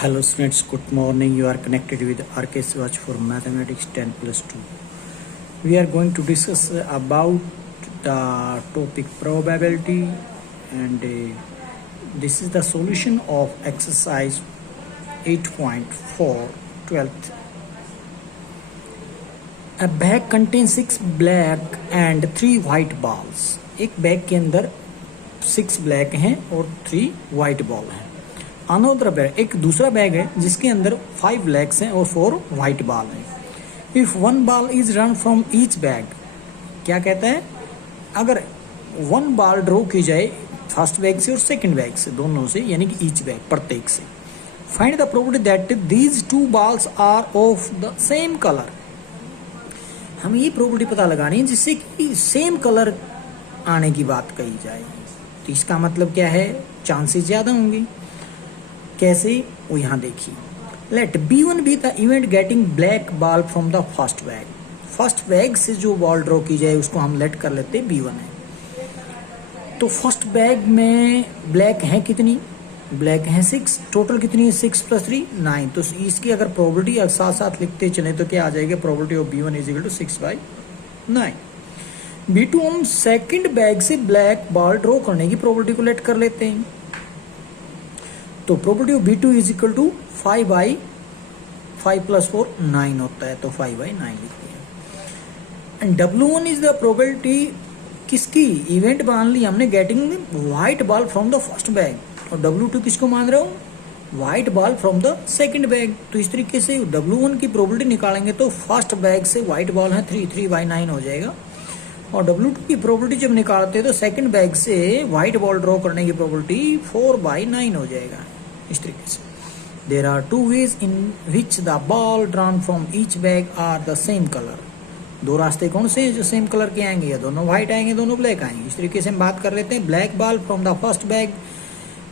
Hello students, good morning. You are connected with RK Swatch for Mathematics 10+2. We are going to discuss about the topic probability, and this is the solution of exercise 8.4 12th. A bag contains 6 black and 3 white balls. एक bag के अंदर 6 black हैं और 3 white ball हैं. Another bag, एक दूसरा bag है जिसके अंदर 5 ब्लैक्स हैं और 4 व्हाइट बॉल हैं. If one ball is run from each bag, क्या कहता है, अगर 1 बॉल ड्रॉ की जाए फर्स्ट बैग से और सेकंड बैग से, दोनों से, यानी कि ईच बैग, प्रत्येक से. Find the probability that these 2 balls are of the same colour. हमें ये प्रोबेबिलिटी पता लगानी है जिससे कि सेम कलर आने की बात कही जाए. तो इसका मतलब क्या है, चांसेस ज्यादा होंगे. कैसे, वो यहाँ देखिए. Let B1 be the event getting black ball from the first bag. First bag से जो बॉल ड्रॉ की जाए उसको हम लेट कर लेते हैं B1 है. तो फर्स्ट बैग में ब्लैक है कितनी, ब्लैक है 6. टोटल कितनी है, 6 + 3 9. तो इसकी अगर प्रोबेबिलिटी साथ साथ लिखते चले तो क्या आ जाएगा, प्रोबेबिलिटी ऑफ B1 = 6/9. B2 हम सेकंड बैग से ब्लैक बॉल ड्रॉ करने की प्रोबेबिलिटी को लेट कर लेते हैं. तो प्रोबेबिलिटी ऑफ B2 = 5/5 + 4 9 होता है, तो 5/9 लिखते हैं. And W1 is the probability किसकी, इवेंट मान ली हमने, getting white ball from the first bag. और W2 किसको मान रहा हूँ, white ball from the second bag. तो इस तरीके से W1 की प्रोबेबिलिटी निकालेंगे तो फर्स्ट बैग से व्हाइट बॉल है 3/9 हो जाएगा. और W2 की प्रोबेबिलिटी जब निकालते हैं तो सेकंड बैग से व्हाइट बॉल ड्रॉ करने की प्रोबेबिलिटी 4/9 हो जाएगा. इस तरीके से there are 2 ways in which the ball drawn from each bag are the same colour. 2 रास्ते कौन से हैं जो सेम कलर के आएंगे, या दोनों व्हाइट आएंगे दोनों ब्लैक आएंगे. इस तरीके से हम बात कर लेते हैं black ball from the first bag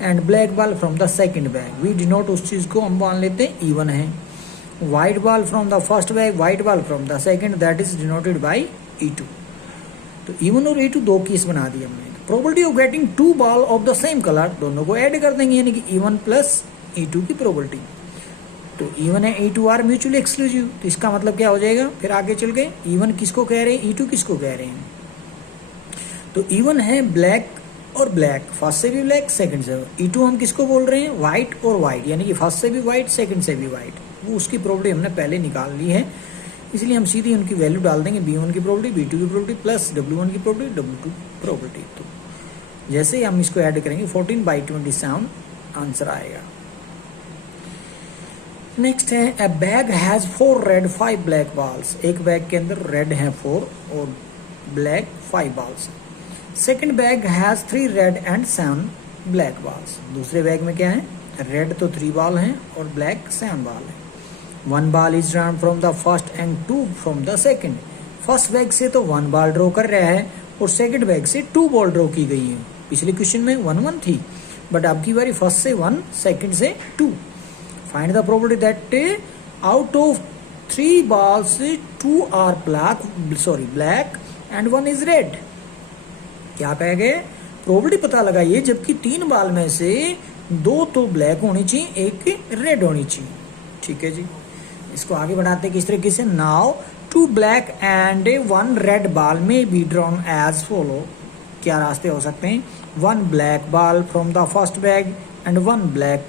and black ball from the second bag. We denote उस चीज को हम मान लेते हैं E1 है. White ball from the first bag, white ball from the second, that is denoted by E2. तो E1 और E2 दो केस बना दिए हमने. Probability of getting 2 ball of the same colour, दोनों को ऐड कर देंगे, यानी कि E1 + E2 की प्रोबेबिलिटी. तो E1 है E2 आर म्यूचुअली एक्सक्लूसिव. तो इसका मतलब क्या हो जाएगा, फिर आगे चल के E1 किसको कह रहे हैं, E2 किसको कह रहे हैं. तो E1 है ब्लैक और ब्लैक, फर्स्ट से भी ब्लैक सेकंड से. E2 हम किसको बोल रहे हैं, व्हाइट और व्हाइट, यानी कि फर्स्ट से भी व्हाइट सेकंड से भी व्हाइट. वो उसकी प्रोबेबिलिटी हमने पहले निकाल ली है, इसलिए हम सीधी उनकी वैल्यू डाल देंगे. B1 की प्रोबेबिलिटी, B2 की प्रोबेबिलिटी प्लस W1 की प्रोबेबिलिटी, W2 प्रोबेबिलिटी. तो जैसे ही हम इसको ऐड करेंगे 14/27 आंसर आएगा. नेक्स्ट है, अ bag has 4 red 5 black balls. एक बैग के अंदर रेड है 4 और black 5 balls. Second bag has 3 red and 7 black balls. दूसरे बैग में क्या है, रेड तो 3 बॉल हैं और ब्लैक 7 बॉल है. 1 ball is drawn from the first and 2 from the second. First bag से तो 1 बॉल ड्रॉ कर रहा है और सेकंड बैग से 2 बॉल ड्रॉ की गई है. पिछले क्वेश्चन में 1-1 थी, बट अब की बारी फर्स्ट से 1, सेकंड से 2. Find the probability that out of 3 balls 2 are black and 1 is red. क्या कह गए, प्रोबेबिलिटी पता लगाइए जबकि 3 बॉल में से 2 तो ब्लैक होनी चाहिए, 1 रेड होनी चाहिए. ठीक है जी. इसको आगे बढ़ाते हैं किस तरीके से. Now 2 black and 1 red ball में बी ड्रॉन एज फॉलो. क्या रास्ते हो सकते हैं, 1 black ball from the first bag and 1 black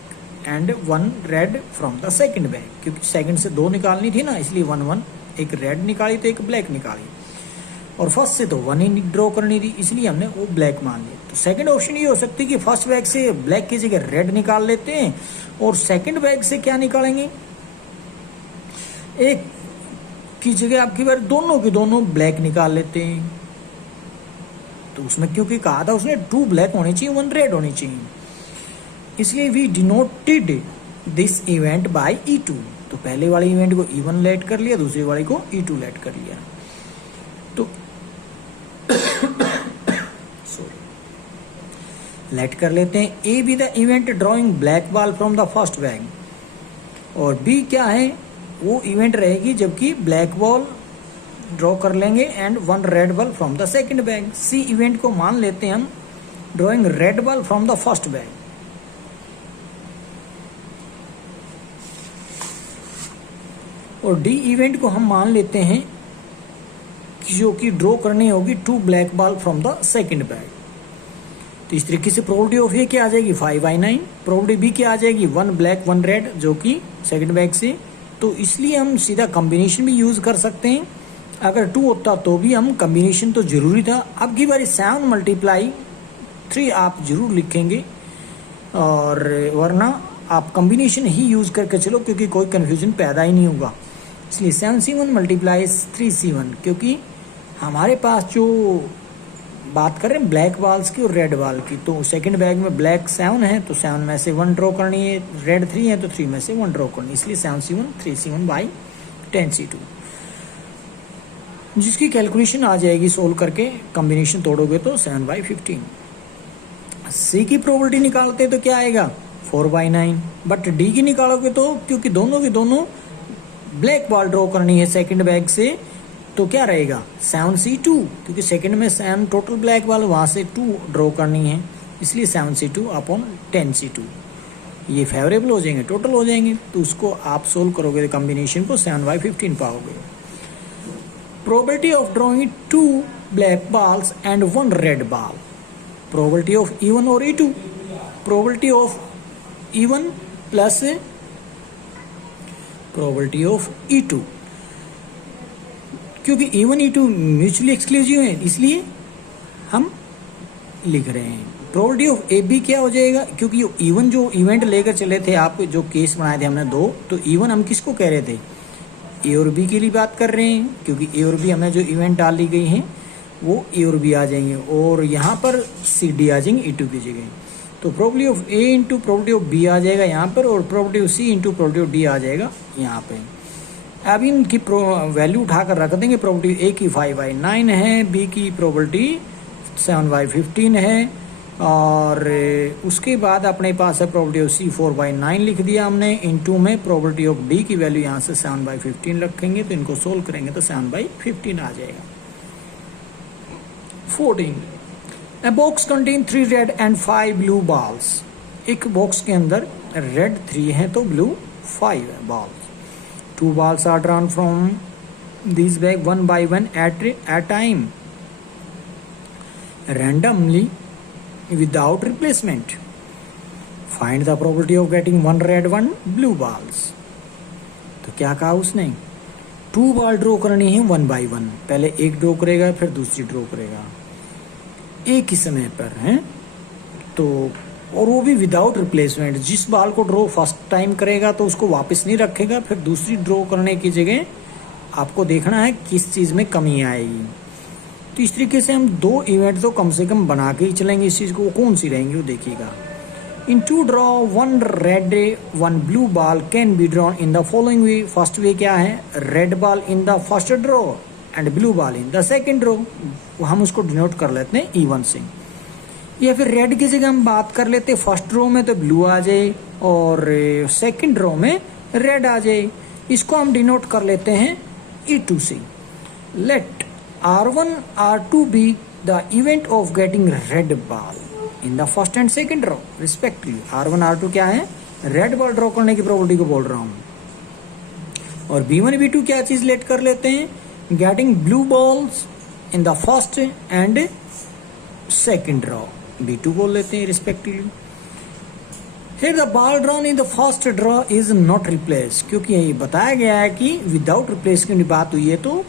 and 1 red from the second bag. क्योंकि सेकंड से 2 निकालनी थी ना, इसलिए 1-1, एक रेड निकाली तो एक ब्लैक निकाली. और फर्स्ट से तो 1 ही ड्रॉ करनी थी, इसलिए हमने वो ब्लैक मान लिया. तो सेकंड ऑप्शन ये हो सकती है कि फर्स्ट बैग से ब्लैक की जगह रेड निकाल लेते हैं और सेकंड बैग से क्या निकालेंगे, एक की जगह आपकी बार दोनों के दोनों ब्लैक निकाल लेते हैं. तो उसमें क्योंकि कहा था उसने 2 ब्लैक होनी चाहिए, 1 रेड होनी चाहिए, इसलिए we denoted this event by E2. तो पहले वाले इवेंट को E1 लेट कर लिया, दूसरे वाले को E2 लेट कर लिया. तो लेट कर लेते हैं. A B the event drawing black ball from the first bag, और B क्या है, वो इवेंट रहेगी जबकि ब्लैक बॉल ड्रॉ कर लेंगे and 1 red ball from the second bag. C event को मान लेते हैं हम drawing red ball from the first bag. और डी इवेंट को हम मान लेते हैं जो कि ड्रॉ करनी होगी 2 black ball from the second bag. तो इस तरीके से प्रोबेबिलिटी ऑफ ए क्या आ जाएगी 5/9, प्रोबेबिलिटी बी क्या आ जाएगी 1 ब्लैक 1 रेड जो कि सेकंड बैग से। तो इसलिए हम सीधा कॉम्बिनेशन भी यूज कर सकते हैं, अगर 2 होता तो भी हम कॉम्बिनेशन तो जरूरी था। अब की बारी 7 × 3 आप जरूर लिखेंगे और वरना आप कॉम्बिनेशन ही यूज करके चलो क्योंकि कोई कन्फ्यूजन पैदा ही नहीं होगा। इसलिए 7C1 × 3C1, क्योंकि हमारे पास जो बात कर रहे हैं ब्लैक बॉल्स की और रेड बॉल की, तो सेकंड बैग में ब्लैक 7 है तो 7 में से 1 ड्रॉ करनी है, रेड 3 है तो 3 में से 1 ड्रॉ करनी है, इसलिए 7C1 3C1 बाई 10C2, जिसकी कैलकुलेशन आ जाएगी सोल्व करके, कॉम्बिनेशन तोड़ोगे तो 7/15। सी की प्रोबेबिलिटी निकालते तो क्या आएगा 4/9, बट डी की निकालोगे तो क्योंकि दोनों की दोनों ब्लैक बॉल ड्रॉ करनी है सेकंड बैग से तो क्या रहेगा 7C2, क्योंकि सेकंड में 7 टोटल ब्लैक बॉल वहां से 2 ड्रॉ करनी है, इसलिए 7C2 अपॉन 10C2 ये फेवरेबल हो जाएंगे, टोटल हो जाएंगे। तो उसको आप सोल्व करोगे तो कॉम्बिनेशन को 7/15 पाओगे। Probability of drawing 2 black balls and 1 red ball, probability of E1 और E2, probability of E1 plus probability of E2, क्योंकि E1 E2 म्यूचुअली एक्सक्लूसिव है इसलिए हम लिख रहे हैं। प्रोबेबिलिटी ऑफ ए बी क्या हो जाएगा, क्योंकि E1 जो इवेंट लेकर चले थे आप, जो केस बनाए थे हमने 2, तो E1 हम किसको कह रहे थे ए और बी के लिए बात कर रहे हैं, क्योंकि ए और बी हमें जो इवेंट डाली गई हैं वो ए और बी आ जाएंगे और यहाँ पर सी डी आ जाएंगे E2 की जगह। तो probability of A into probability of B आ जाएगा यहाँ पर और probability of C into probability of D आ जाएगा यहाँ पे। अब इनकी वैल्यू उठाकर रख देंगे। प्रोबेबिलिटी ए की 5/9 है, बी की प्रोबेबिलिटी 7/15 है और उसके बाद अपने पास है प्रोबेबिलिटी ऑफ सी 4/9 लिख दिया हमने, इनटू में प्रोबेबिलिटी ऑफ डी की वैल्यू यहाँ से 7/15 रखेंगे तो इनको सोल्व करेंगे तो 7/15 आ जाएगा। 14 A box contain 3 red and 5 blue balls, एक बॉक्स के अंदर रेड 3 है तो ब्लू 5 है balls. 2 balls are drawn from this bag one by one at a time randomly without replacement. Find the probability of getting 1 red 1 blue balls. तो क्या कहा उसने 2 बॉल ड्रॉ करनी है 1 by 1, पहले एक ड्रॉ करेगा फिर दूसरी ड्रॉ करेगा एक ही समय पर है तो, और वो भी विदाउट रिप्लेसमेंट। जिस बॉल को ड्रॉ फर्स्ट टाइम करेगा तो उसको वापस नहीं रखेगा, फिर दूसरी ड्रॉ करने की जगह आपको देखना है किस चीज़ में कमी आएगी। तो इस तरीके से हम 2 इवेंट तो कम से कम बना के ही चलेंगे इस चीज़ को, वो कौन सी रहेंगी वो देखिएगा। In two draw 1 red 1 blue ball can be drawn in the following way. First way क्या है, red ball in the first draw and blue ball in the second draw, हम उसको डिनोट कर लेते हैं E1 से। या फिर रेड की जगह हम बात कर लेते हैं फर्स्ट ड्रॉ में तो ब्लू आ जाए और सेकंड ड्रॉ में रेड आ जाए, इसको हम डिनोट कर लेते हैं E2 से। Let R1 R2 be the event of getting red ball in the first and second draw respectively. R1 R2 क्या है, रेड बॉल ड्रॉ करने की प्रोबेबिलिटी को बोल रहा हूं, और B1 B2 क्या चीज लेट कर लेते हैं, getting blue balls in the first and second draw B2 बोल लेते हैं respectively. Here the ball drawn in the first draw is not replaced, क्योंकि ये बताया गया है कि विदाउट रिप्लेस की बात हुई है तो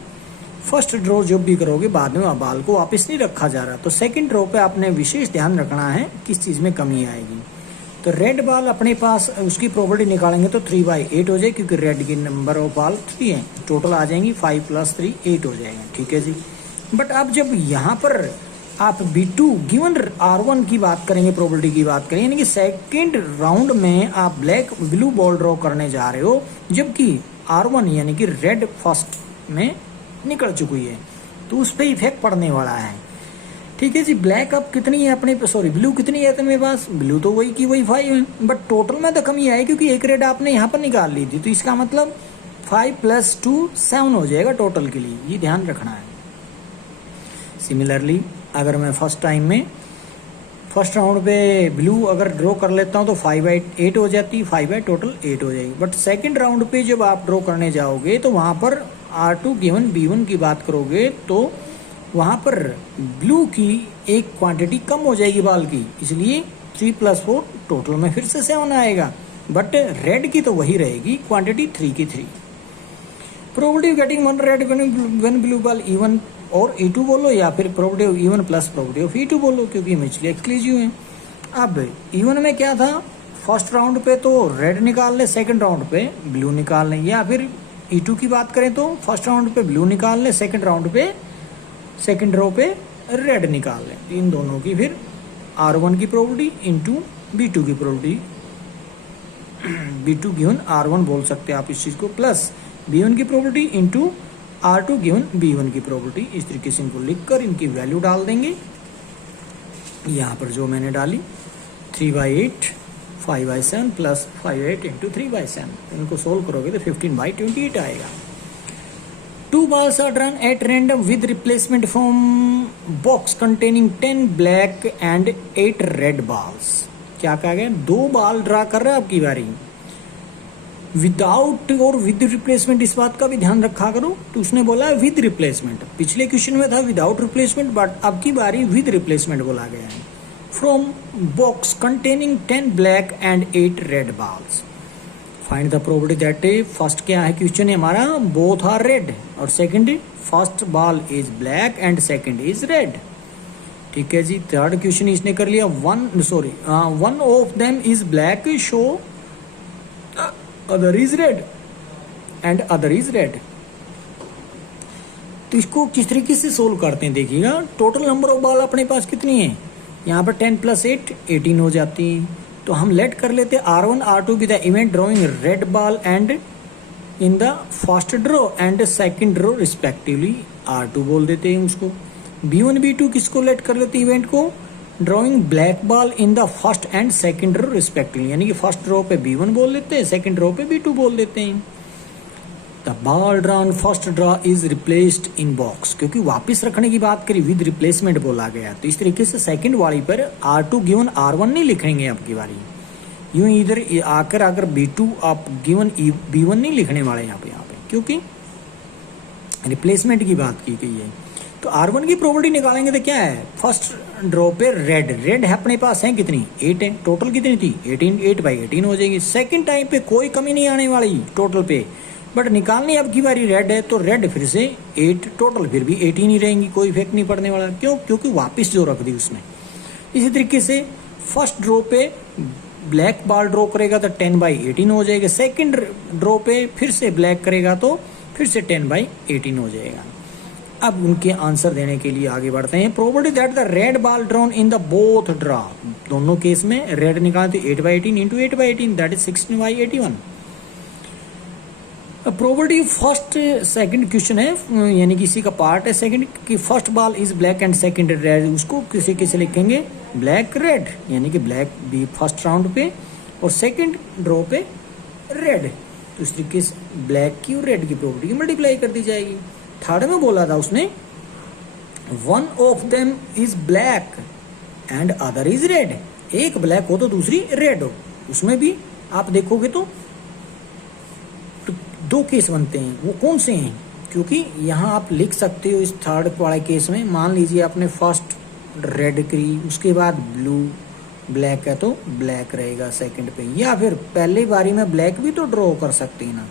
फर्स्ट ड्रॉ जो भी करोगे बाद में बॉल को वापस नहीं रखा जा रहा, तो सेकंड ड्रॉ पे आपने विशेष ध्यान रखना है किस चीज में कमी आएगी। तो रेड बॉल अपने पास उसकी प्रोबेबिलिटी निकालेंगे तो 3/8 हो जाए, क्योंकि रेड की नंबर ऑफ बॉल 3 है, टोटल आ जाएंगी 5 + 3 8 हो जाएगा, ठीक है जी। बट अब जब यहाँ पर आप B2 गिवन R1 की बात करेंगे, प्रोबेबिलिटी की बात करेंगे, यानी कि सेकंड राउंड में आप ब्लैक ब्लू बॉल ड्रॉ करने जा रहे हो, जबकि R1 यानी कि रेड फर्स्ट में निकल चुकी है, तो उस पर इफेक्ट पड़ने वाला है, ठीक है जी। ब्लैक अब कितनी है अपने, सॉरी ब्लू कितनी है तुम्हारे पास, ब्लू तो वही की वही 5 है, बट टोटल में तो कमी आई क्योंकि एक रेड आपने यहाँ पर निकाल ली थी, तो इसका मतलब 5 + 2 7 हो जाएगा टोटल के लिए, ये ध्यान रखना है। सिमिलरली अगर मैं फर्स्ट टाइम में फर्स्ट राउंड पे ब्लू अगर ड्रॉ कर लेता हूँ तो 5/8 हो जाती, 5 टोटल 8 हो जाएगी। बट सेकंड राउंड पे जब आप ड्रॉ करने जाओगे तो वहाँ पर R2 गिवन B1 की बात करोगे तो वहाँ पर ब्लू की एक क्वांटिटी कम हो जाएगी बाल की, इसलिए 3 + 4 टोटल में फिर से 7 आएगा। बट रेड की तो वही रहेगी, क्वांटिटी 3 की 3। Probability getting 1 red one blue ball E1 और E2 बोलो, या फिर probability E1 plus probability of E2 बोलो, क्योंकि म्यूचुअली एक्सक्लूसिव है। अब E1 में क्या था, फर्स्ट राउंड पे तो रेड निकाल ले, सेकंड राउंड पे ब्लू निकाल लें, या फिर E2 की बात करें तो फर्स्ट राउंड पे ब्लू निकाल लें, सेकंड राउंड पे सेकंड रो पे रेड निकाल लें। इन दोनों की फिर R1 की प्रोबेबिलिटी इंटू B2 की प्रोबेबिलिटी, B2 गिवन R1 बोल सकते हैं आप इस चीज़ को, प्लस B1 की probability into R2 given B1 की प्रोबेबिलिटी। इस तरीके से इनको लिखकर इनकी वैल्यू डाल देंगे। यहाँ पर जो मैंने डाली 3/8 5/7 प्लस 5/8 इंटू 3/7, इनको सोल्व करोगे तो 15/28 आएगा। 2 balls are drawn at random with replacement from box containing 10 black and 8 red balls। क्या कहा गया, 2 बाल ड्रा कर रहा है आपकी बारी, विदाउट और विद रिप्लेसमेंट, इस बात का भी ध्यान रखा करो। तो उसने बोला विद रिप्लेसमेंट, पिछले क्वेश्चन में था विदाउट रिप्लेसमेंट, बट अब की बारी विद रिप्लेसमेंट बोला गया है। From box containing 10 black and 8 red balls, find the probability that, first क्या है क्वेश्चन है हमारा, बोथ आर रेड, और second first ball is black and second is red. ठीक है जी। थर्ड क्वेश्चन इसने कर लिया, one of them is black, so other is red and other is red. तो इसको किस तरीके से सोल्व करते हैं देखिएगा। टोटल नंबर ऑफ बॉल अपने पास कितनी है, यहाँ पर 10 + 8 18 हो जाती है। तो हम लेट कर लेते हैं R1 R2 with the event drawing red ball and in the first draw and second draw respectively, R2 बोल देते हैं उसको। B1 B2 किसको लेट कर लेते हैं इवेंट को, drawing black ball in the first and second draw respectively, यानी कि फर्स्ट ड्रॉ पे B1 बोल देते हैं, सेकंड ड्रॉ पे B2 बोल देते हैं। The ball drawn first draw is replaced in box, क्योंकि वापस रखने की बात करी विद रिप्लेसमेंट बोला गया, तो इस तरीके से सेकंड वाली पर R2 गिवन R1 नहीं लिखेंगे आपकी बारी, यूं इधर आकर अगर B2 आप गिवन B1 नहीं लिखने वाले यहाँ पे क्योंकि रिप्लेसमेंट की बात की गई है। तो R1 की प्रोबेबिलिटी निकालेंगे तो क्या है, फर्स्ट ड्रॉ पे रेड है अपने पास है कितनी, 8 है, टोटल कितनी थी 18, 8/18 हो जाएगी। सेकंड टाइम पे कोई कमी नहीं आने वाली टोटल पे, बट निकालनी अब की बारी रेड है, तो रेड फिर से 8, टोटल फिर भी 18 ही रहेंगी, कोई इफेक्ट नहीं पड़ने वाला, क्यों, क्योंकि वापस जो रख दी उसने। इसी तरीके से फर्स्ट ड्रॉ पे ब्लैक बॉल ड्रॉ करेगा तो 10/18 हो जाएगा, सेकंड ड्रॉ पे फिर से ब्लैक करेगा तो फिर से 10/18 हो जाएगा। अब उनके आंसर देने के लिए आगे बढ़ते हैं। Probability that the red ball drawn in the both draw, दोनों केस में रेड निकालते 8/18 into 8/18 that is 16/81। Probability first second question है, यानी किसी का पार्ट है सेकंड कि first ball is black and second red, उसको किसी कैसे लिखेंगे, ब्लैक रेड, यानी कि ब्लैक भी फर्स्ट राउंड पे और सेकंड ड्रॉ पे रेड, तो इस तरीके से ब्लैक की और रेड की प्रोबेबिलिटी मल्टीप्लाई कर दी जाएगी। थर्ड में बोला था उसने one of them is black and other is red, एक ब्लैक हो तो दूसरी रेड हो, उसमें भी आप देखोगे तो 2 केस बनते हैं, वो कौन से हैं, क्योंकि यहाँ आप लिख सकते हो इस थर्ड वाले केस में, मान लीजिए आपने फर्स्ट रेड करी, उसके बाद ब्लू, ब्लैक है तो ब्लैक रहेगा सेकंड पे, या फिर पहली बारी में ब्लैक भी तो ड्रॉ कर सकते हैं ना,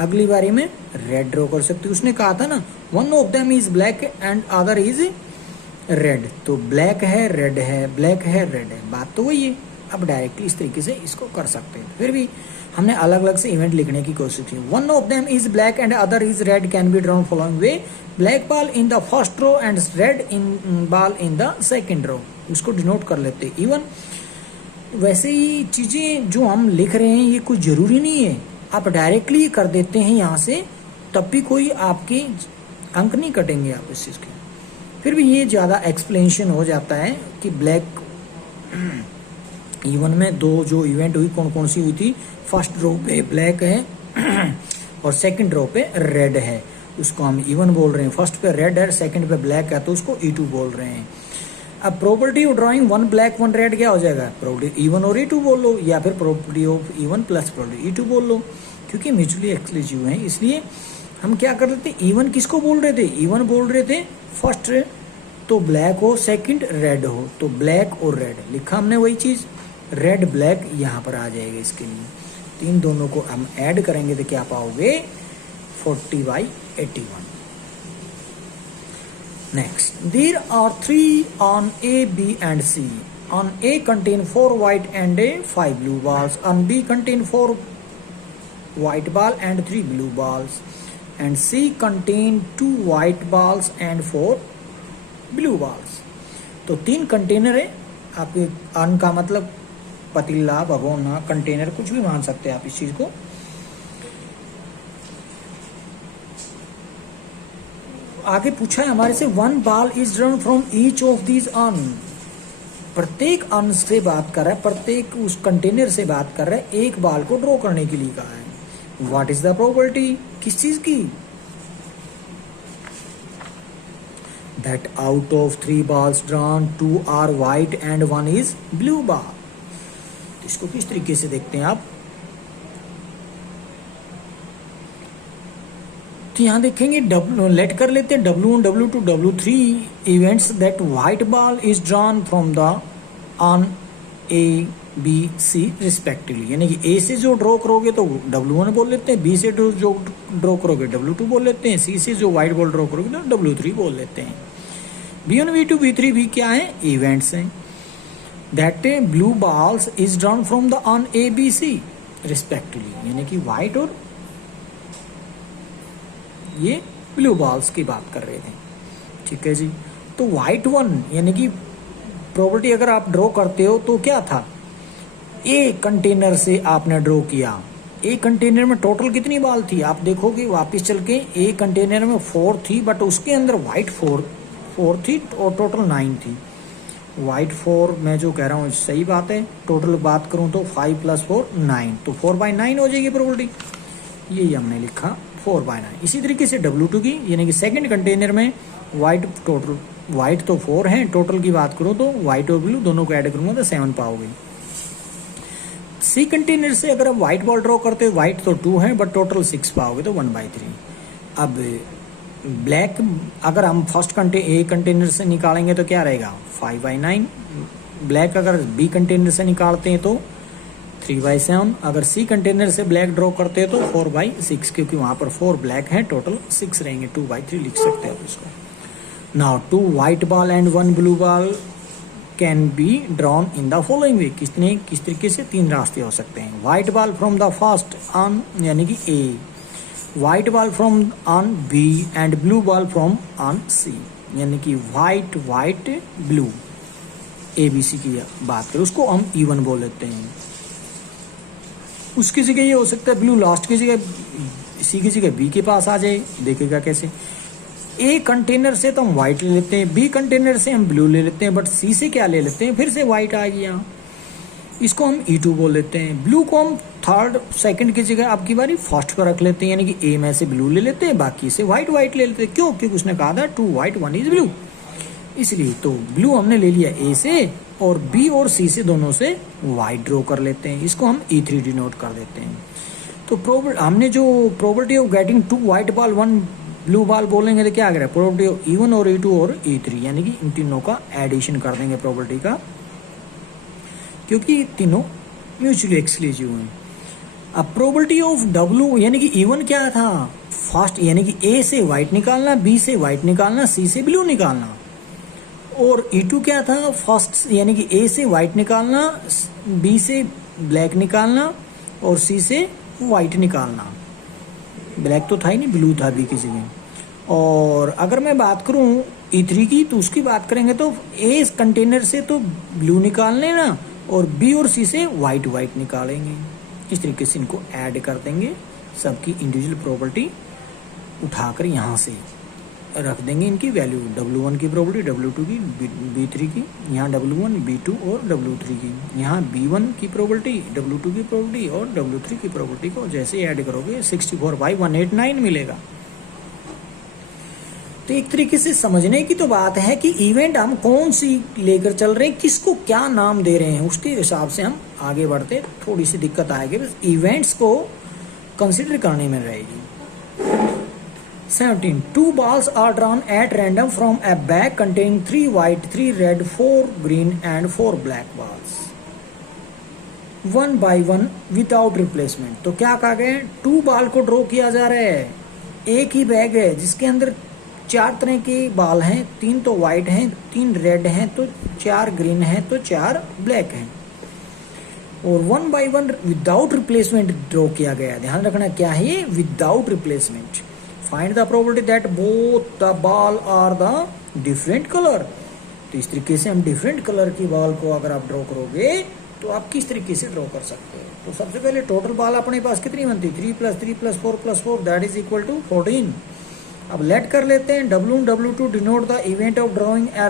अगली बारी में रेड ड्रॉ कर सकते। उसने कहा था ना one of them is black and other is red, तो ब्लैक है रेड है, ब्लैक है रेड है, बात तो वही है। अब डायरेक्टली इस तरीके से इसको कर सकते हैं, फिर भी हमने अलग अलग से इवेंट लिखने की कोशिश की। One of them is black and other is red can be drawn following way, black ball in the first row and red in ball in the second row, इसको डिनोट कर लेते हैं। इवन वैसे ही चीजें जो हम लिख रहे हैं ये कुछ जरूरी नहीं है, आप डायरेक्टली कर देते हैं यहाँ से, तब भी कोई आपके अंक नहीं कटेंगे आप इस चीज के। फिर भी ये ज्यादा एक्सप्लेनेशन हो जाता है कि ब्लैक इवन में 2 जो इवेंट हुई कौन कौन सी हुई थी, फर्स्ट रो पे ब्लैक है और सेकंड रो पे रेड है, उसको हम इवन बोल रहे हैं। फर्स्ट पे रेड है, सेकंड पे ब्लैक है तो उसको E2 बोल रहे हैं। अब property of drawing one black one red क्या हो जाएगा, प्रॉपर्टी E1 और E2 बोल लो, या फिर property of E1 plus property E2 बोल लो, क्योंकि म्यूचुअली एक्सक्लूसिव है। इसलिए हम क्या कर रहे थे, E1 किसको बोल रहे थे, E1 बोल रहे थे फर्स्ट तो ब्लैक हो, सेकंड रेड हो, तो ब्लैक और रेड लिखा हमने वही चीज़, रेड ब्लैक यहाँ पर आ जाएगा। इसके लिए तीन दोनों को हम ऐड करेंगे तो क्या पाओगे, 40/81। Next, there are 3 on A, B and C. On A contain 4 white and 5 blue balls. On B contain 4 white ball and 3 blue balls. And C contain 2 white balls and 4 blue balls. तो 3 container है आपके, अन का मतलब पतीला, भगोना, container, कुछ भी मान सकते हैं आप इस चीज को। आगे पूछा है हमारे से, 1 ball is drawn from each of these on. प्रत्येक अन से बात कर रहा है, प्रत्येक उस कंटेनर से बात कर रहा है, एक बाल को ड्रॉ करने के लिए कहा है। व्हाट इज द प्रोबेबिलिटी, किस चीज की, that out of 3 balls drawn 2 are white and 1 is blue ball. इसको किस तरीके से देखते हैं आप, तो यहां देखेंगे लेट कर लेते हैं W1, W2, W3 events that white ball is drawn from the on A, B, C respectively. यानी कि A से जो ड्रॉ करोगे तो W1 बोल लेते हैं, B से जो ड्रॉ करोगे W2 बोल लेते हैं, C से जो व्हाइट बॉल ड्रॉ करोगे तो W3 बोल लेते हैं। B1, B2, B3 भी क्या है, इवेंट्स हैं। That blue balls is drawn from the on A, B, C respectively, यानी कि व्हाइट और ये ब्लू बॉल्स की बात कर रहे थे। ठीक है जी, तो व्हाइट वन यानी कि प्रॉपर्टी अगर आप ड्रॉ करते हो तो क्या था, ए कंटेनर से आपने ड्रॉ किया, ए कंटेनर में टोटल कितनी बॉल थी, आप देखोगे वापस चल के, ए कंटेनर में 4 थी, बट उसके अंदर व्हाइट 4 थी और टोटल 9 थी। व्हाइट 4 मैं जो कह रहा हूँ सही बात है, टोटल बात करूँ तो 5 + 4 9, तो 4/9 हो जाएगी प्रॉपर्टी, ये हमने लिखा 4/9। इसी तरीके से W2 की, यानी कि सेकंड कंटेनर में व्हाइट, टोटल व्हाइट तो 4 हैं, टोटल की बात करूँ तो व्हाइट और ब्लू दोनों को ऐड करूँगा तो 7 पाओगे। सी कंटेनर से अगर आप व्हाइट बॉल ड्रॉ करते हो, व्हाइट तो 2 है बट टोटल 6 पाओगे तो 1/3। अब ब्लैक अगर हम फर्स्ट ए कंटेनर से निकालेंगे तो क्या रहेगा, 5/9। ब्लैक अगर बी कंटेनर से निकालते हैं तो 3/7। अगर सी कंटेनर से ब्लैक ड्रॉ करते हैं तो 4/6, क्योंकि वहां पर 4 ब्लैक है, टोटल 6 रहेंगे, 2/3 लिख सकते हैं आप इसको। Now 2 white ball and 1 blue ball can be drawn in the following way. किस तरीके से, 3 रास्ते हो सकते हैं। white ball from the first on यानी कि A, white ball from on B and blue ball from on C, यानी कि white white blue ABC की बात करें, उसको हम E1 बोल लेते हैं। उसकी जगह ये हो सकता है ब्लू लास्ट की जगह, सी की जगह बी के पास आ जाए, देखेगा कैसे। ए कंटेनर से तो हम व्हाइट ले लेते हैं, बी कंटेनर से हम ब्लू ले लेते हैं, बट सी से क्या ले लेते हैं, फिर से व्हाइट आ गया, इसको हम E2 बोल लेते हैं। ब्लू को हम थर्ड सेकंड की जगह आपकी बारी फर्स्ट पर रख लेते हैं, यानी कि ए में से ब्लू ले लेते हैं, बाकी से व्हाइट व्हाइट ले लेते हैं। क्यों, क्योंकि उसने कहा था 2 white 1 is ब्लू, इसलिए तो ब्लू हमने ले लिया ए से, और बी और सी से दोनों से व्हाइट ड्रॉ कर लेते हैं, इसको हम E3 डिनोट कर देते हैं। तो हमने जो probability of getting 2 white ball 1 blue ball बोलेंगे तो क्या आ गया, प्रोबेबिलिटी ऑफ E1 और E2 और E3, यानी कि इन तीनों का एडिशन कर देंगे प्रोबेबिलिटी का, क्योंकि तीनों म्यूचुअली एक्सक्लूसिव हैं। अब प्रोबेबिलिटी ऑफ W यानी कि E1 क्या था, फर्स्ट यानी कि A से व्हाइट निकालना, B से व्हाइट निकालना, C से ब्लू निकालना, और E2 क्या था, फर्स्ट यानी कि A से व्हाइट निकालना, B से ब्लैक निकालना और C से व्हाइट निकालना। ब्लैक तो था ही नहीं, ब्लू था बी की जगह। और अगर मैं बात करूं E3 की, तो उसकी बात करेंगे तो ए कंटेनर से तो ब्लू निकालने ना, और बी और सी से व्हाइट व्हाइट निकालेंगे। इस तरीके से इनको ऐड कर देंगे, सबकी इंडिविजुअल प्रॉपर्टी उठाकर यहाँ से रख देंगे, इनकी वैल्यू W1 की प्रॉपर्टी, W2 की, B3 की, यहाँ W1, B2 और W3 की, यहाँ B1 की प्रॉपर्टी, W2 की प्रॉपर्टी और W3 की प्रॉपर्टी को जैसे ऐड करोगे 64/189 मिलेगा। तो एक तरीके से समझने की तो बात है कि इवेंट हम कौन सी लेकर चल रहे हैं, किसको क्या नाम दे रहे हैं, उसके हिसाब से हम आगे बढ़ते। थोड़ी सी दिक्कत आएगी, बस इवेंट्स को कंसिडर करने में रहेगी। 17. 2 balls are drawn at random from a bag containing 3 white, 3 red, 4 green and 4 black balls. 1 by 1 without replacement. तो क्या कहा गया? 2 बाल को ड्रॉ किया जा रहा है। एक ही बैग है जिसके अंदर 4 तरह के बाल हैं, 3 तो वाइट हैं, 3 रेड हैं, तो 4 ग्रीन हैं, तो 4 ब्लैक हैं। और 1 by 1 विदाउट रिप्लेसमेंट ड्रॉ किया गया। ध्यान रखना क्या है ये, without replacement. Find the probability that both the ball are the different colour. तो इस तरीके से हम डिफरेंट कलर की बॉल को अगर आप ड्रॉ करोगे तो आप किस तरीके से ड्रॉ कर सकते हो। तो सबसे पहले टोटल बॉल अपने पास कितनी बनती है, 3 + 3 + 4 + 4 दैट इज इक्वल टू 14। अब लेट कर लेते हैं W1 W2 denote the event of drawing a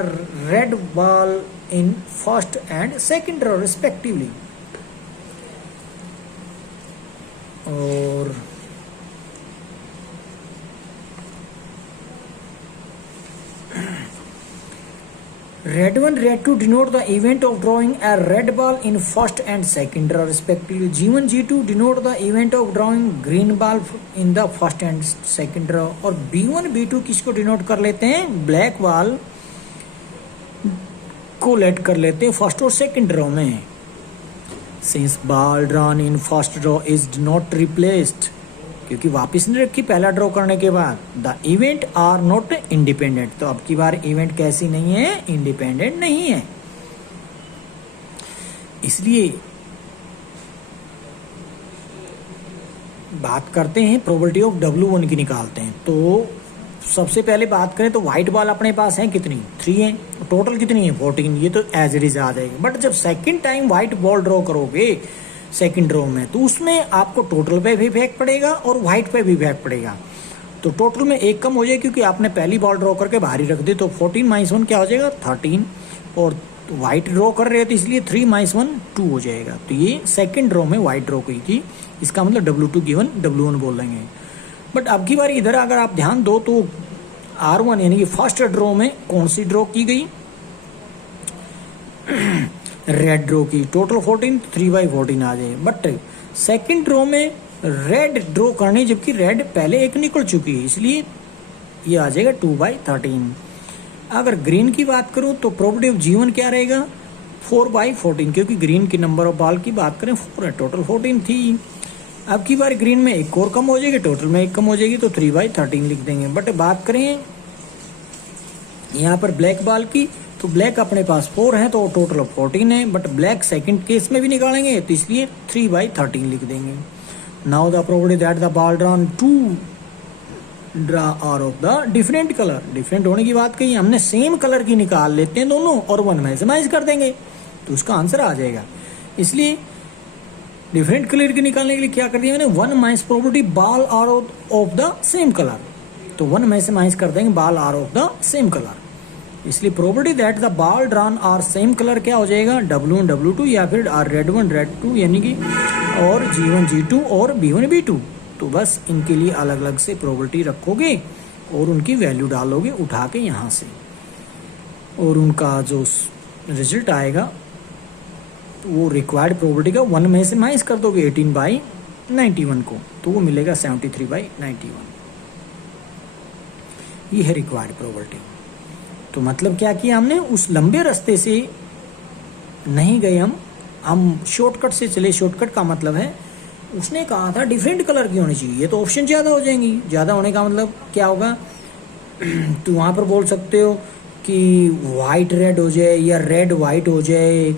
red ball in first and second draw respectively. और Red 1, Red 2 denote the event of drawing a red ball in first and second draw respectively. G1, G2 denote the event of drawing green ball in the first and second draw. और B1, B2 किसको denote कर लेते हैं, black ball को late कर लेते हैं first और सेकंड ड्रॉ में। Since ball drawn in first draw is not replaced, क्योंकि वापस नहीं रखी पहला ड्रॉ करने के बाद। The event are not independent, तो अब की बार इवेंट कैसी नहीं है, इंडिपेंडेंट नहीं है। इसलिए बात करते हैं प्रोबेबिलिटी ऑफ W1 की निकालते हैं। तो सबसे पहले बात करें तो व्हाइट बॉल अपने पास है कितनी, 3 है। टोटल कितनी है, 14। ये तो एज इट इज आ जाएगी। बट जब second time white ball draw करोगे सेकंड ड्रॉ में, तो उसमें आपको टोटल पे भी इफेक्ट पड़ेगा और व्हाइट पे भी इफेक्ट पड़ेगा। तो टोटल में एक कम हो जाएगा क्योंकि आपने पहली बॉल ड्रॉ करके बाहर ही रख दी। तो 14 - 1 क्या हो जाएगा, 13। और व्हाइट ड्रॉ कर रहे हैं तो इसलिए 3 - 1 2 हो जाएगा। तो ये सेकंड ड्रॉ में व्हाइट ड्रॉ की थी, इसका मतलब W2 गिवन W1 बोल लेंगे। बट अब की बार इधर अगर आप ध्यान दो तो R1 यानी कि फर्स्ट ड्रॉ में कौन सी ड्रॉ की गई, रेड ड्रॉ की। टोटल 14, 3/14 आ जाए। बट सेकंड ड्रॉ में रेड ड्रॉ करनी, जबकि रेड पहले एक निकल चुकी है, इसलिए ये आ जाएगा 2/13। अगर ग्रीन की बात करूं तो प्रोबेबिलिटी ऑफ G1 क्या रहेगा, 4/14, क्योंकि ग्रीन की नंबर ऑफ बॉल की बात करें 4 है, टोटल 14 थी। अब की बार ग्रीन में एक और कम हो जाएगी, टोटल में एक कम हो जाएगी, तो 3/13 लिख देंगे। बट बात करें यहाँ पर ब्लैक बॉल की, तो ब्लैक अपने पास 4 है तो टोटल 14 है। बट ब्लैक सेकंड केस में भी निकालेंगे तो इसलिए 3/13 लिख देंगे। Now the probability that the ball drawn to draw are of the different colour. Different होने की बात कही, हमने सेम कलर की निकाल लेते हैं दोनों और 1 मैक्सिमाइज कर देंगे तो उसका आंसर आ जाएगा। इसलिए डिफरेंट कलर की निकालने के लिए क्या कर दिया मैंने, 1 minus probability ball are of the same colour. तो 1 मैक्सिमाइज कर देंगे ball are of the same colour. इसलिए probability that the ball drawn are same colour क्या हो जाएगा, W1 W2 या फिर आर रेड 1 रेड 2 यानी कि और G1 G2 और B1 B2। तो बस इनके लिए अलग अलग से प्रोबेबिलिटी रखोगे और उनकी वैल्यू डालोगे उठा के यहाँ से, और उनका जो रिजल्ट आएगा वो रिक्वायर्ड प्रोबेबिलिटी का 1 में से माइनस कर दोगे 18/91 को, तो वो मिलेगा 73/91। ये है रिक्वायर्ड प्रोबेबिलिटी। तो मतलब क्या किया हमने, उस लंबे रास्ते से नहीं गए हम शॉर्टकट से चले। शॉर्टकट का मतलब है उसने कहा था डिफरेंट कलर की होनी चाहिए, तो ऑप्शन ज़्यादा हो जाएंगी। ज़्यादा होने का मतलब क्या होगा, तो वहाँ पर बोल सकते हो कि वाइट रेड हो जाए या रेड वाइट हो जाए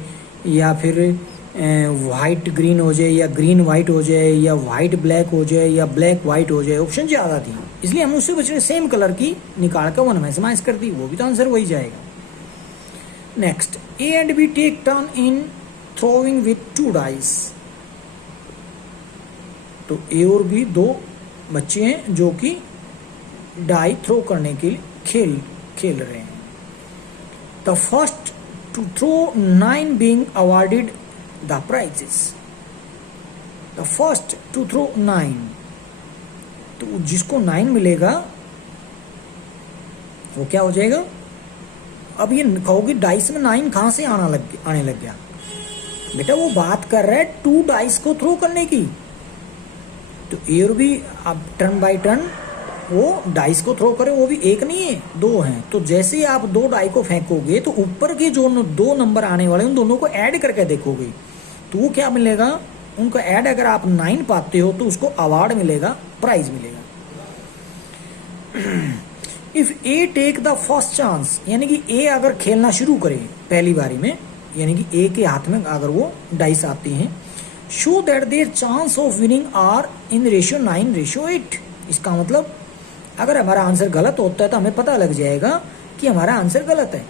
या फिर वाइट ग्रीन हो जाए या ग्रीन वाइट हो जाए या वाइट ब्लैक हो जाए या ब्लैक वाइट हो जाए। ऑप्शन ज़्यादा थी इसलिए हम उससे बच रहे सेम कलर की निकाल कर 1 मैक्सिमाइज कर दी, वो भी तो आंसर वही जाएगा। Next, A and B take turn in throwing with 2 dice. तो A और B 2 बच्चे हैं जो कि डाई थ्रो करने के लिए खेल रहे हैं। The first to throw 9 being awarded the prizes. The first to throw 9, तो जिसको 9 मिलेगा वो क्या हो जाएगा? अब ये कहोगे डाइस में 9 कहाँ से आने लग गया? बेटा वो बात कर रहा है 2 डाइस को थ्रो करने की। तो ए और बी अब टर्न बाय टर्न वो डाइस को थ्रो करे, वो भी एक नहीं है 2 हैं। तो जैसे ही आप 2 डाई को फेंकोगे तो ऊपर के जो 2 नंबर आने वाले उन दोनों को ऐड करके देखोगे तो वो क्या मिलेगा? उनको ऐड अगर आप 9 पाते हो तो उसको अवार्ड मिलेगा, प्राइज मिलेगा। If A take the first chance, यानी कि ए अगर खेलना शुरू करे पहली बारी में, यानी कि ए के हाथ में अगर वो डाइस आती हैं, show that their chance of winning are in ratio 9:8। इसका मतलब अगर हमारा आंसर गलत होता है तो हमें पता लग जाएगा कि हमारा आंसर गलत है।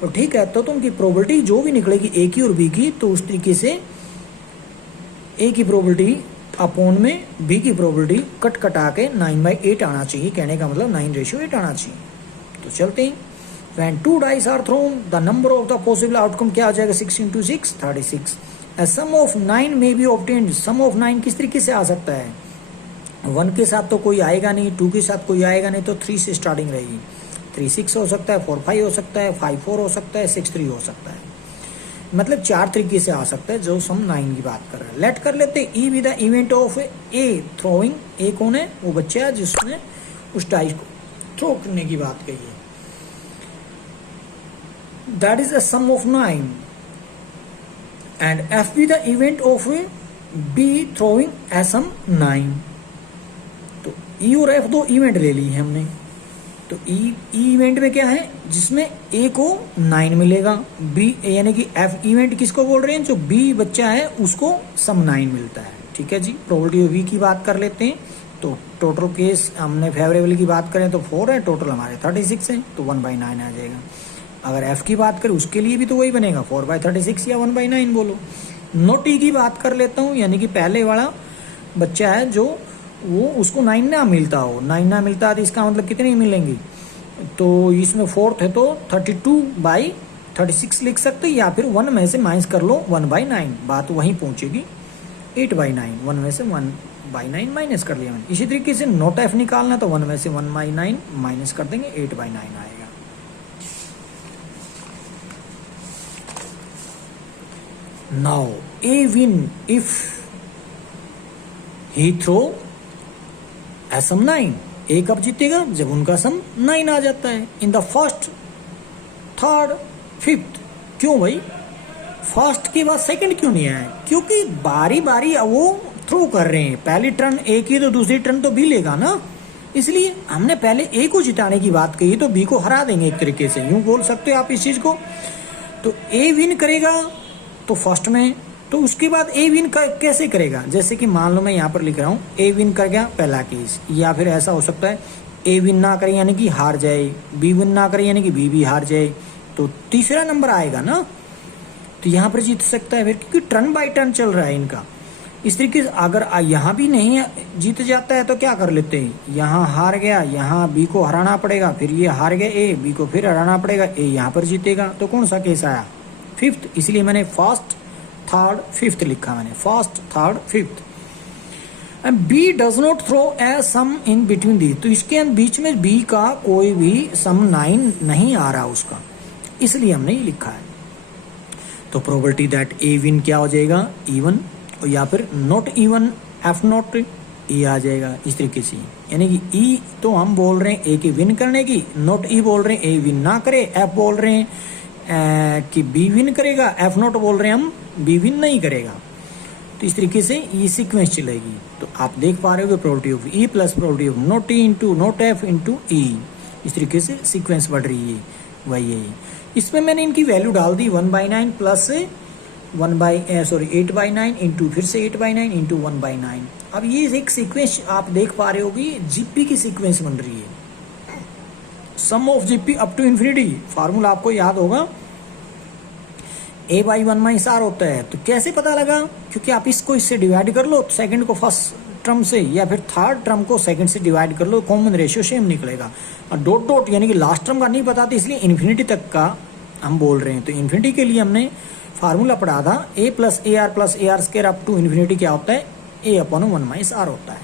तो ठीक है, तो उनकी प्रोबेबिलिटी जो भी निकलेगी ए की और बी की, तो उस तरीके से ए की प्रोबेबिलिटी अपॉन में बी की प्रोबेबिलिटी कटा के 9/8 आना चाहिए। कहने का मतलब 9:8 आना चाहिए। तो चलते हैं। When 2 dice are thrown, the number of the possible outcome क्या आ जाएगा? 6 × 6 36। A sum of 9 may be obtained। sum of 9 किस तरीके से आ सकता है? 1 के साथ तो कोई आएगा नहीं, 2 के साथ कोई आएगा नहीं, तो 3 से स्टार्टिंग रहेगी। 3 6 हो सकता है, 4 5 हो सकता है, 5 4 हो सकता है, 6 3 हो सकता है। मतलब 4 तरीके से आ सकता है जो सम 9 की बात कर रहा है। लेट कर लेते हैं E with the event of A throwing. A कौन है? वो बच्चा है जिसने उस डाइस को थ्रो करने की बात कही है। That is a sum of 9 and F be the event of B throwing a sum 9। तो ई और एफ 2 इवेंट ले ली है हमने। तो ई इवेंट में क्या है? जिसमें ए को 9 मिलेगा, बी यानी कि एफ इवेंट किसको बोल रहे हैं? जो बी बच्चा है उसको सम 9 मिलता है। ठीक है जी। प्रोबेबिलिटी ऑफ वी की बात कर लेते हैं। तो टोटल केस हमने फेवरेबल की बात करें तो 4 है, टोटल हमारे 36 है, तो 1/9 आ जाएगा। अगर एफ की बात करें उसके लिए भी तो वही बनेगा, 4/36 या 1/9 बोलो। नोट ई की बात कर लेता हूँ, यानी कि पहले वाला बच्चा है जो वो उसको 9 ना मिलता हो, 9 ना मिलता है तो इसका मतलब कितने मिलेंगे? तो इसमें 4th है तो 32/36 लिख सकते, या फिर 1 में से माइनस कर लो 1/9, बात वहीं पहुंचेगी 8/9। 1 में से 1/9 माइनस कर लिया मैंने। इसी तरीके से नोट एफ निकालना तो 1 में से 1/9 माइनस कर देंगे, 8/9 आएगा। Now a win if he throw a sum 9। A कब जीतेगा? जब उनका सम 9 आ जाता है। In the first, third, fifth. क्यों भाई? फर्स्ट के बाद सेकंड क्यों नहीं आया? क्योंकि बारी बारी वो थ्रो कर रहे हैं। पहली टर्न ए की तो दूसरी टर्न तो बी लेगा ना, इसलिए हमने पहले ए को जिताने की बात कही तो बी को हरा देंगे, एक तरीके से यूं बोल सकते हो आप इस चीज को। तो ए विन करेगा तो फर्स्ट में, तो उसके बाद ए विन कैसे करेगा? जैसे कि मान लो मैं यहाँ पर लिख रहा हूँ ए विन कर गया, पहला केस। या फिर ऐसा हो सकता है ए विन ना करे यानी कि हार जाए, बी विन ना करे यानी कि बी भी हार जाए, तो तीसरा नंबर आएगा ना, तो यहाँ पर जीत सकता है फिर, क्योंकि टर्न बाय टर्न चल रहा है इनका। इस तरीके से अगर यहाँ भी नहीं जीत जाता है तो क्या कर लेते हैं? यहाँ हार गया, यहाँ बी को हराना पड़ेगा, फिर ये हार गया ए, बी को फिर हराना पड़ेगा, ए यहाँ पर जीतेगा। तो कौन सा केस आया? फिफ्थ। इसलिए मैंने फर्स्ट, थर्ड, फिफ्थ लिखा मैंने, first, third, fifth. And B does not throw a sum in between the. तो इसके बीच में बी का कोई भी सम 9 नहीं आ रहा उसका, इसलिए हमने ये लिखा है। तो प्रोबेबिलिटी दैट ए विन क्या हो जाएगा? इवन, या फिर नॉट इवन, एफ नॉट ई आ जाएगा। इस तरीके से यानी कि ई तो हम बोल रहे हैं ए की विन करने की, नॉट ई बोल रहे हैं ए विन ना करे, एफ बोल रहे हैं कि बी विन करेगा, एफ नॉट बोल रहे हैं हम बी विन नहीं करेगा। तो इस तरीके से ये सीक्वेंस चलेगी। तो आप देख पा रहे हो probability of E plus probability of not E into not F into E, इस तरीके से सीक्वेंस बढ़ रही है। वही है, इसमें मैंने इनकी वैल्यू डाल दी 1/9 प्लस 8/9 इंटू फिर से 8/9 इंटू 1/9। अब ये एक सीक्वेंस आप देख पा रहे हो कि जीपी की सीक्वेंस बन रही है। Sum of GP up to infinity, formula आपको याद होगा, a/1 - r होता है। तो कैसे पता लगा? क्योंकि आप इसको इससे डिवाइड कर लो, सेकंड को फर्स्ट टर्म से, या फिर थर्ड टर्म को सेकंड से डिवाइड कर लो, कॉमन रेशियो सेम निकलेगा। और डॉट डॉट यानी कि लास्ट टर्म का नहीं पता था, इसलिए इन्फिनिटी तक का हम बोल रहे हैं। तो इन्फिनिटी के लिए हमने फार्मूला पढ़ा था a + ar + ar² up to infinity क्या होता है? a/1 - r होता है।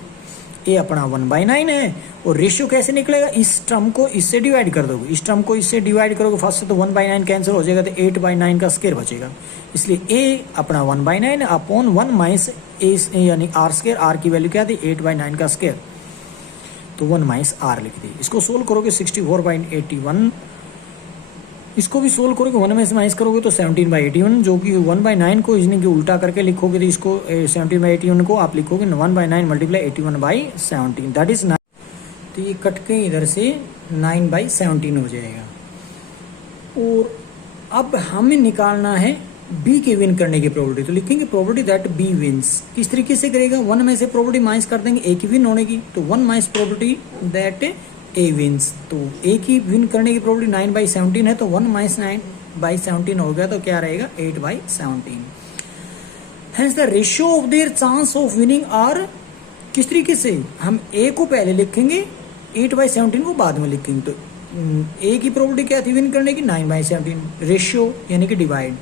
ए अपना 1/9 है, और रेशियो कैसे निकलेगा, इस टर्म को इससे डिवाइड कर दोगे, इस टर्म को इससे डिवाइड करोगे फर्स्ट से, तो 1/9 कैंसिल हो जाएगा, तो 8/9 का स्क्वायर बचेगा। इसलिए ए अपना 1/9 अपॉन 1 माइनस ए यानी आर स्क्वायर, आर की वैल्यू क्या थी 8/9 का स्क्वायर, तो 1 माइनस आर लिख दी। इसको सोल्व करोगे 64/81, इसको भी सोल्व करोगे 1 में से माइनस करोगे तो 17/81, जो कि 1/9 को इसने की उल्टा करके लिखोगे तो इसको 17/81 को आप लिखोगे 1/9 मल्टीप्लाई 81/17, दैट इज 9। तो ये कट के इधर से 9/17 हो जाएगा। और अब हमें निकालना है बी के विन करने की प्रोबेबिलिटी, तो लिखेंगे प्रोबेबिलिटी दैट बी विंस। किस तरीके से करेगा, 1 में से प्रोबेबिलिटी माइनस कर देंगे ए की विन होने की, तो 1 minus probability that A wins, तो ए की विन करने की प्रोबेबिलिटी 9/17 है, तो 1 माइनस 9/17 हो गया, तो क्या रहेगा 8/17। Hence the ratio of their chance of winning are, किस तरीके से हम ए को पहले लिखेंगे 8/17 को बाद में लिखेंगे, तो ए की प्रोबेबिलिटी क्या थी विन करने की 9/17, रेशियो यानी कि डिवाइड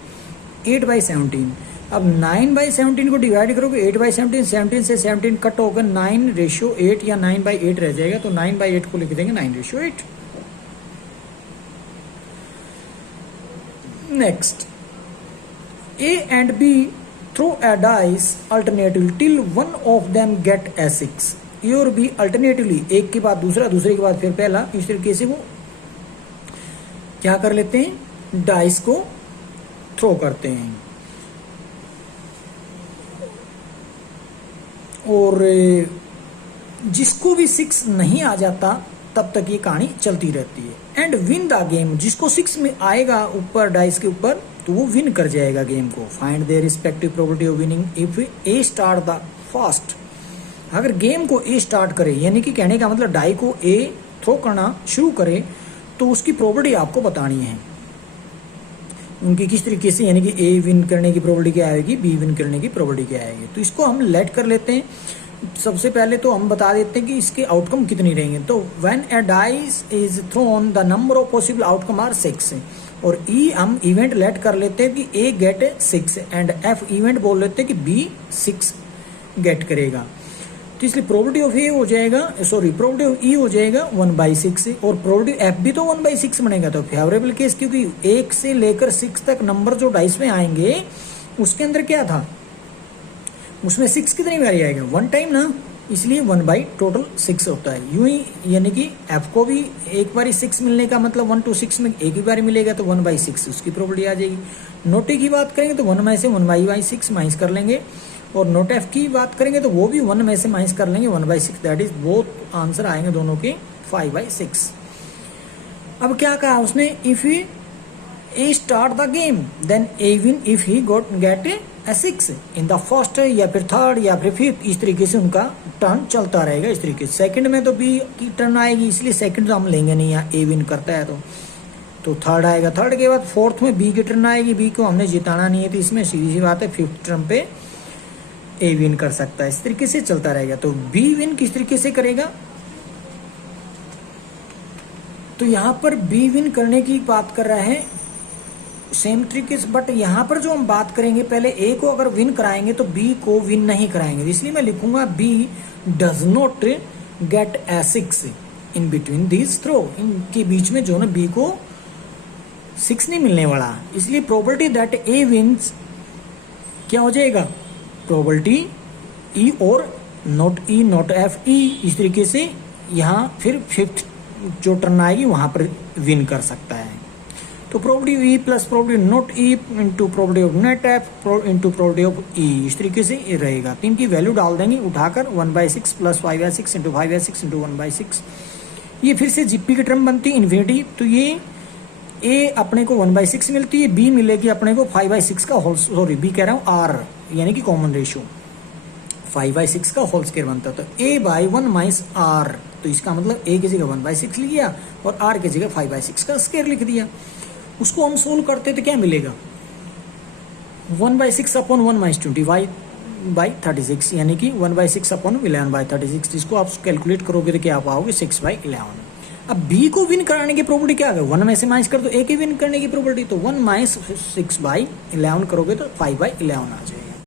8/17। अब 9/17 को डिवाइड करोगे 8/17, 17 से 17 कट होकर 9 रेशियो 8 या 9/8 रह जाएगा, तो 9/8 को लिख देंगे 9/8। Next, A and B throw a dice alternatively till one of them get a 6। A और बी अल्टरनेटिवली, एक के बाद दूसरा, दूसरे के बाद फिर पहला, इस तरीके से वो क्या कर लेते हैं, डाइस को थ्रो करते हैं। और जिसको भी 6 नहीं आ जाता तब तक ये कहानी चलती रहती है। एंड विन द गेम, जिसको 6 में आएगा ऊपर डाइस के ऊपर, तो वो विन कर जाएगा गेम को। Find their respective probability of winning if A start the first. अगर गेम को ए स्टार्ट करे, यानी कि कहने का मतलब डाई को ए थ्रो करना शुरू करे, तो उसकी प्रोबेबिलिटी आपको बतानी है उनकी किस तरीके से, यानी कि ए विन करने की प्रोबेबिलिटी क्या आएगी, बी विन करने की प्रोबेबिलिटी क्या आएगी। तो इसको हम लेट कर लेते हैं। सबसे पहले तो हम बता देते हैं कि इसके आउटकम कितनी रहेंगे। तो when a dice is thrown the number of possible outcome are 6, और ई हम इवेंट लेट कर लेते हैं कि ए गेट 6, एंड एफ इवेंट बोल लेते हैं कि बी 6 गेट करेगा। तो इसलिए प्रोबेबिलिटी ऑफ ए हो जाएगा, सॉरी प्रोबेबिलिटी ऑफ ई हो जाएगा 1/6, और प्रोबेबिलिटी एफ भी तो 1/6 बनेगा। तो फेवरेबल केस, क्योंकि 1 से लेकर 6 तक नंबर जो डाइस में आएंगे उसके अंदर क्या था, उसमें 6 कितनी बारी आएगा, 1 टाइम ना, इसलिए 1/6 होता है। यूं ही यानी कि एफ को भी एक बारी 6 मिलने का मतलब 1 to 6 में एक ही बारी मिलेगा, तो 1/6 उसकी प्रोबेबिलिटी आ जाएगी। नोट ए की बात करेंगे तो 1 में से 1/6 माइनस कर लेंगे, और नोट एफ की बात करेंगे तो वो भी 1 में से माइनस कर लेंगे 1/6, दैट इज बोथ आंसर आएंगे दोनों के 5/6। अब क्या कहा उसने, if A start the game then A win if he get a 6 in the first, या फिर थर्ड या फिर फिफ्थ, इस तरीके से उनका टर्न चलता रहेगा। इस तरीके से सेकंड में तो बी की टर्न आएगी, इसलिए सेकंड तो हम लेंगे नहीं, यहाँ ए विन करता है तो थर्ड आएगा, थर्ड के बाद फोर्थ में बी की टर्न आएगी, बी को हमने जिताना नहीं है, तो इसमें सीधी सी बात है फिफ्थ टर्न पे ए विन कर सकता है। इस तरीके से चलता रहेगा। तो बी विन किस तरीके से करेगा, तो यहां पर बी विन करने की बात कर रहा है सेम तरीके से, बट यहां पर जो हम बात करेंगे पहले ए को अगर विन कराएंगे तो बी को विन नहीं कराएंगे, इसलिए मैं लिखूंगा B does not get a 6 in between these throw, इनके बीच में जो ना बी को 6 नहीं मिलने वाला, इसलिए प्रोबेबिलिटी दैट ए विन्स क्या हो जाएगा, प्रोबेबिलिटी ई और नोट ई नोट एफ ई, इस तरीके से यहाँ फिर फिफ्थ जो टर्न आएगी वहां पर विन कर सकता है। तो probability E plus probability not E into probability of not F into probability of E, इस तरीके से ये रहेगा। तो इनकी वैल्यू डाल देंगे उठाकर 1/6 प्लस 5/6 इंटू 5/6 इंटू 1/6, ये फिर से जीपी की टर्म बनती है इन्फिनिटी। तो ये ए अपने को 1/6 मिलती है, बी मिलेगी अपने को 5/6 का होल, सॉरी बी कह रहा हूँ आर, यानी कि कॉमन रेशियो 5/6 का होल स्क्वायर बनता है। तो a बाई 1 माइनस आर, तो इसका मतलब a की जगह 1/6 लिख दिया और r की जगह 5/6 का स्क्वायर लिख दिया। उसको हम सोल्व करते तो क्या मिलेगा, 1/6 अपॉन 1 माइनस 20/36, यानी कि 1/6 अपॉन 11/36। इसको आप कैलकुलेट करोगे तो क्या पाओगे 6/11। अब b को विन कराने की प्रोबेबिलिटी क्या है, 1 में से माइनस कर दो a के विन करने की प्रोबेबिलिटी, तो 1 माइनस 6/11 करोगे तो 5/11 आ जाएगा।